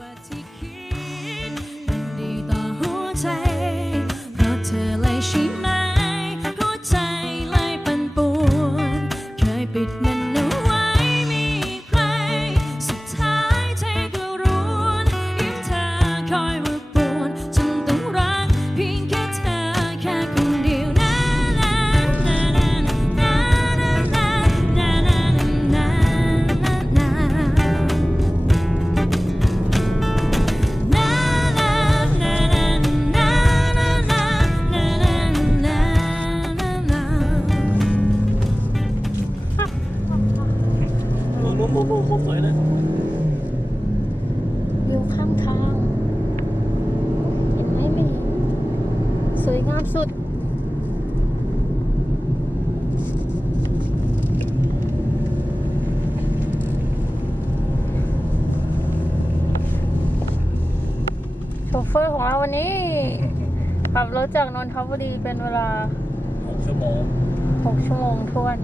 what he can. เฟอร์ของเราวันนี้ขับรถจากนนทบุรีเป็นเวลา 6 ชั่วโมง 6 ชั่วโมงทวน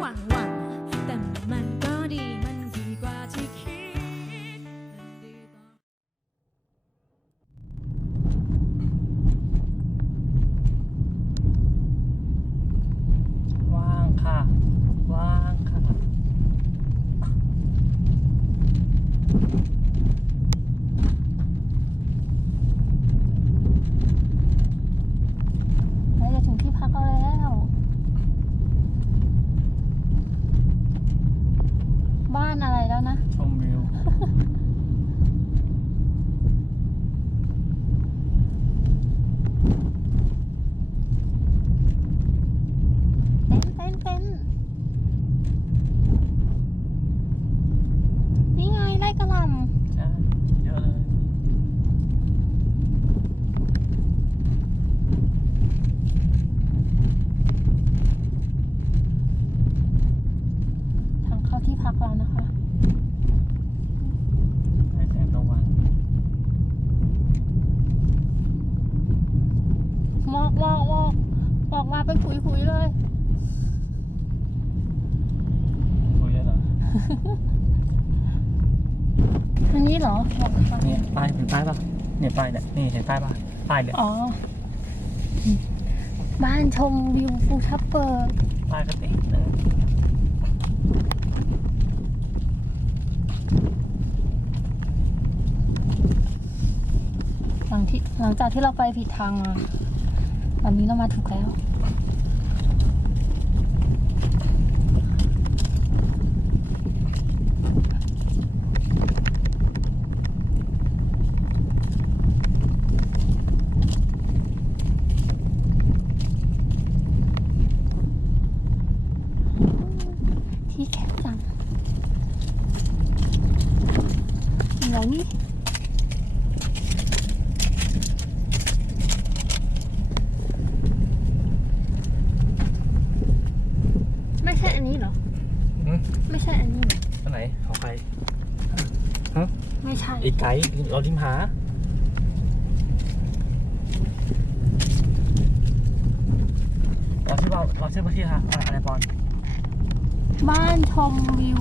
旺旺 ทางนี้เหรอบนี่ไป้ายเห็นป้ายป่ะเนี่ยป้ายเนี่ยนี่เห็นป้ายป่ะป้ายเนี่ยอ๋อ บ้านชมวิวภูทับเบิกป้ายก็ติดนะหลังที่หลังจากที่เราไปผิดทางมาวันนี้เรามาถูกแล้ว ช่ไอ้ไกด์เราทิมหา เราชื่อว่าเราชื่อว่าที่อะอะไรปอนบ้านชมวิว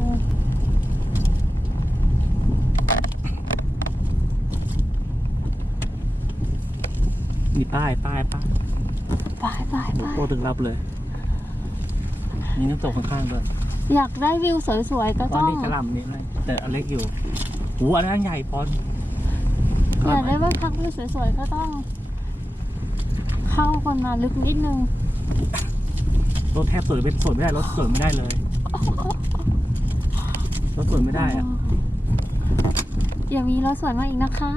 มีป้ายป้ายป้ายป้ายป้ายโอ้ตึกลับเลย มีน้ำตกข้างๆด้วยอยากได้วิวสวยๆก็ตอต้นองนี้กระลำนี่เลยแต่อเล็กอยู่ หูอันนั้นใหญ่ปอนอยากได้บ้านพักวิวสวยๆก็ต้อง เข้าคนมาลึกนิดนึงรถแทบสวนป็นสวนไม่ได้รถสวนไม่ได้เลยรถสวนไม่ได้อะอย่ามีรถสวนมาอีกนะคะ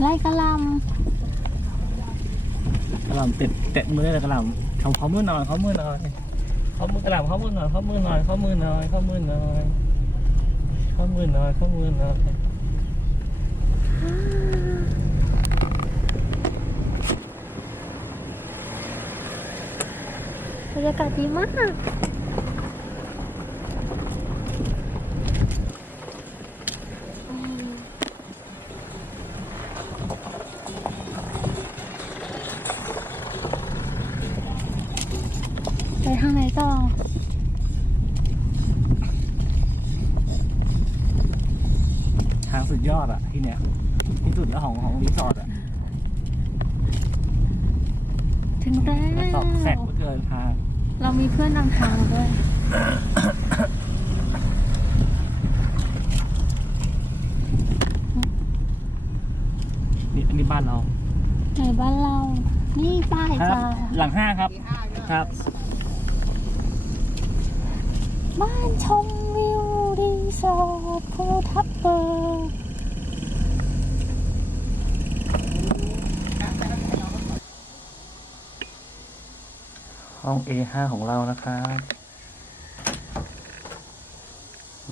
ไล่กระลำกระลำเต็ดเตะมือได้เลยกระลำ ทำข้อมือหน่อยข้อมือหน่อยข้อมือกระหล่ำข้อมือหน่อยข้อมือหน่อยข้อมือหน่อยข้อมือหน่อยข้อมือหน่อยข้อมือหน่อยบรรยากาศดีมาก สุดยอดอะที่เนี้ยที่สุดแล้วของของรีสอร์ทอะถึงแล้วแล้วตอกแสกเหลือเกินทางเรามีเพื่อนนำทางมาด้วย นี่อันนี้บ้านเราในบ้านเรา นี่ป้ายครัจ้าหลังห้าครับ ครับ บ้านชมวิวรีสอร์ทภูทับเบิก ห้อง A5 ของเรานะครับ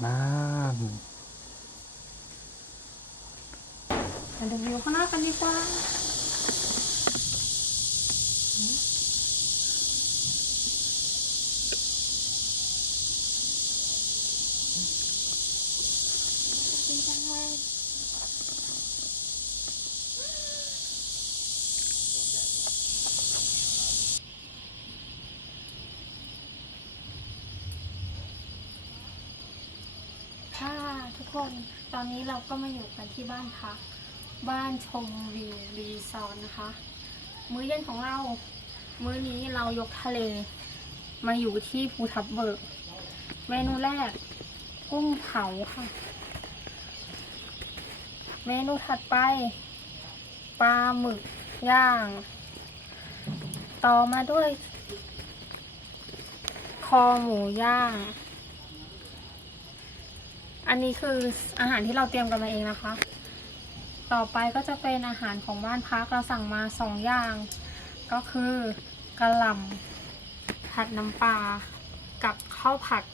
น่านมาดูวิวข้างหน้ากันดีกว่าดีจังเลย ค่ะทุกคนตอ นี้เราก็มาอยู่กันที่บ้านพัก บ้านชมวิวรีสอร์ทนะคะ มื้อเย็นของเรา มื้อนี้เรายกทะเล มาอยู่ที่ภูทับเบิก เมนูแรก กุ้งเผาค่ะ เมนูถัดไป ปลาหมึกย่าง ต่อมาด้วย คอหมูย่าง อันนี้คืออาหารที่เราเตรียมกันมาเองนะคะ ต่อไปก็จะเป็นอาหารของบ้านพักเราสั่งมาสองอย่าง ก็คือกระหล่ำผัดน้ำปลากับข้าวผัด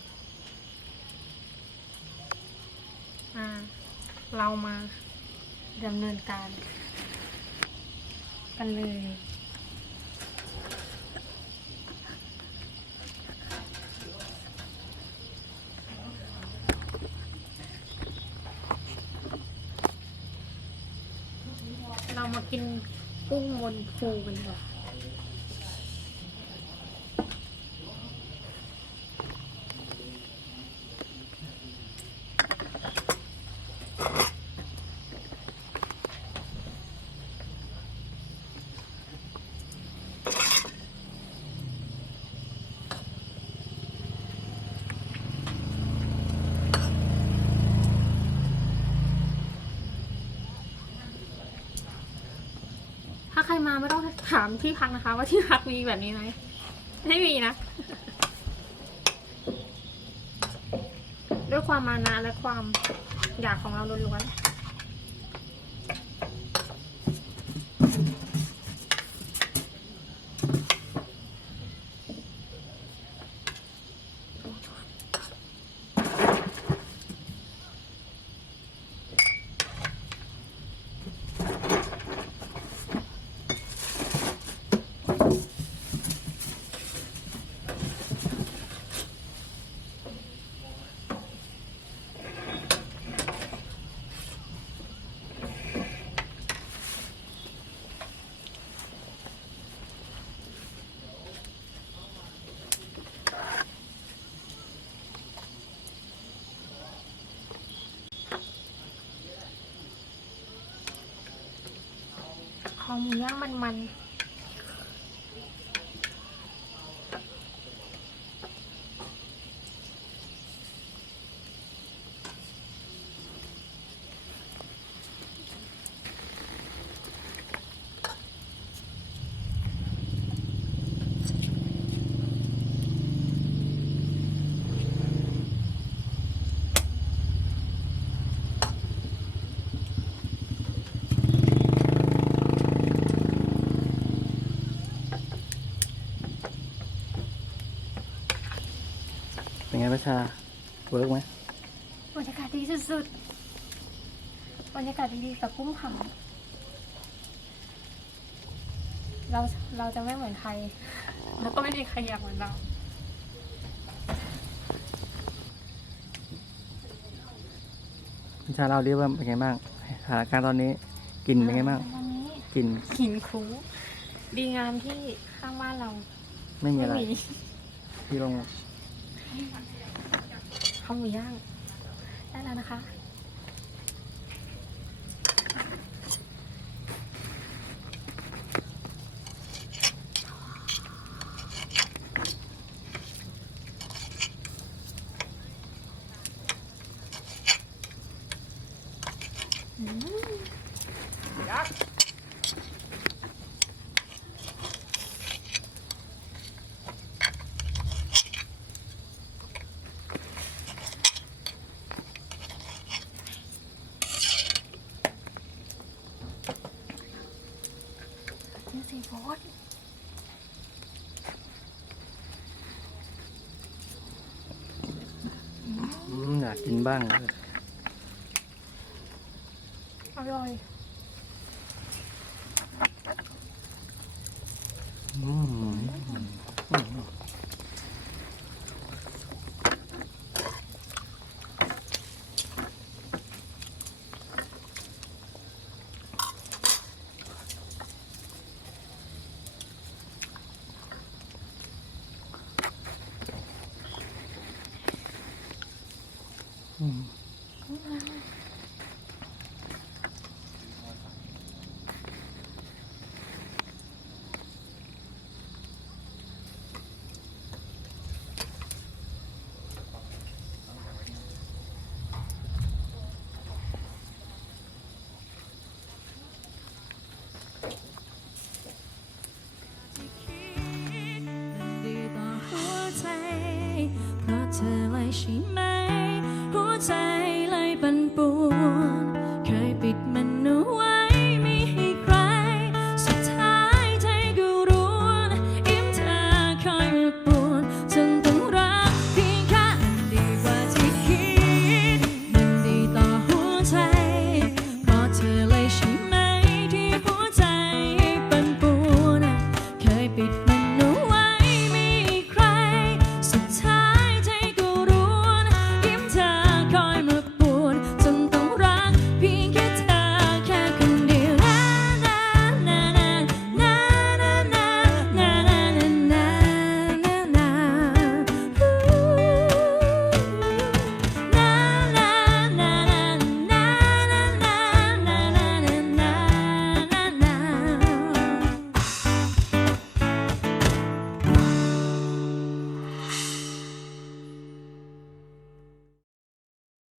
อ่าเรามาดำเนินการกันเลย เรามา กินกุ้งบนฟูกันดีกว่า ไม่ต้องถามที่พักนะคะ ว่าที่พักมีแบบนี้ไหมไม่มีนะ ด้วยความมานะและความอยากของเราล้วนๆ หมูย่างมันๆ ชาเวิร์กไหมบรรยากาศดีสุดๆบรรยากาศดีๆกับกุ้งเผาเราเราจะไม่เหมือนใคร แล้วก็ไม่มีใครอยากเหมือนเราประชาเราเรียกว่าเป็นไงบ้างสถานการณ์ตอนนี้กลินเป็นไงบ้างตอนนี้กลินหินครูดีงามที่ข้างบ้านเราไม่มีไม่อะไรมีที่ลง ข้าวหมูย่างได้แล้วนะคะ จิ้มซีฟู้ดอืมอยากกินบ้าง อร่อย